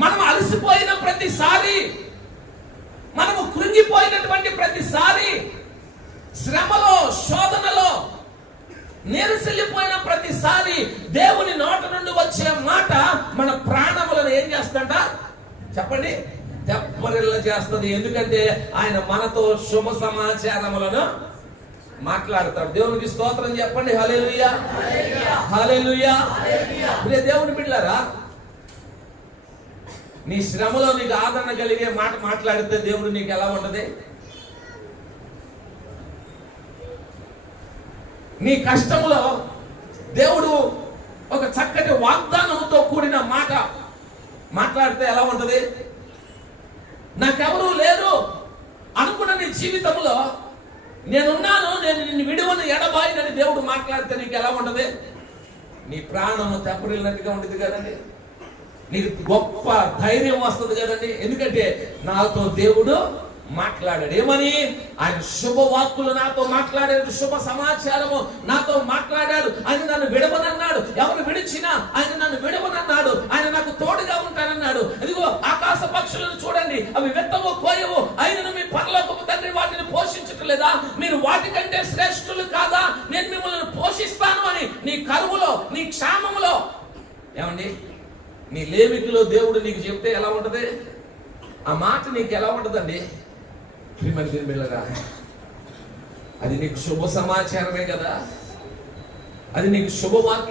మనం అలసిపోయిన ప్రతిసారి, మనము కృంగిపోయినటువంటి ప్రతిసారి, శ్రమలో శోధనలో నీరసిల్లిపోయిన ప్రతిసారి దేవుని నోట నుండి వచ్చే మాట మన ప్రాణములను ఏం చేస్తుంట చెప్పండి, తెప్పరిల్ల చేస్తుంది. ఎందుకంటే ఆయన మనతో శుభ సమాచారములను మాట్లాడతాడు. దేవునికి స్తోత్రం చెప్పండి. హల్లెలూయా, హల్లెలూయా. దేవుని బిడ్డలారా, నీ శ్రమలో నీకు ఆదరణ కలిగే మాట మాట్లాడితే దేవుడు నీకు ఎలా ఉంటది? నీ కష్టములో దేవుడు ఒక చక్కటి వాగ్దానంతో కూడిన మాట మాట్లాడితే ఎలా ఉంటది? నాకెవరూ లేరు అనుకున్న నీ జీవితంలో నేనున్నాను, నేను నిన్ను విడువను ఎడబాయినని దేవుడు మాట్లాడితే నీకు ఎలా ఉంటది? నీ ప్రాణము తెప్పరిల్లినట్టుగా ఉంటుంది కదండి. నీకు గొప్ప ధైర్యం వస్తుంది కదండి. ఎందుకంటే నాతో దేవుడు మాట్లాడాడు. ఏమని? ఆయన శుభవాక్కులు నాతో మాట్లాడాడు, శుభ సమాచారము నాతో మాట్లాడాడు. ఆయన నన్ను విడవనన్నాడు. ఎవరు విడిచినా ఆయన నన్ను విడవనన్నాడు. ఆయన నాకు తోడుగా ఉంటానన్నాడు. ఇదిగో ఆకాశ పక్షులను చూడండి, అవి విత్తవు కోయవు, ఆయనను మీ పరలోకపు తండ్రి వాటిని పోషించట్లేదా? మీరు వాటికంటే శ్రేష్ఠులు కాదా? నేను మిమ్మల్ని పోషిస్తాను అని నీ కరువులో, నీ క్షామములో, ఏమండి, నీ లేమికిలో దేవుడు నీకు చెప్తే ఎలా ఉంటది? ఆ మాట నీకు ఎలా ఉంటదండి? అది నీకు శుభ సమాచారమే కదా, అది నీకు శుభవాక్యం.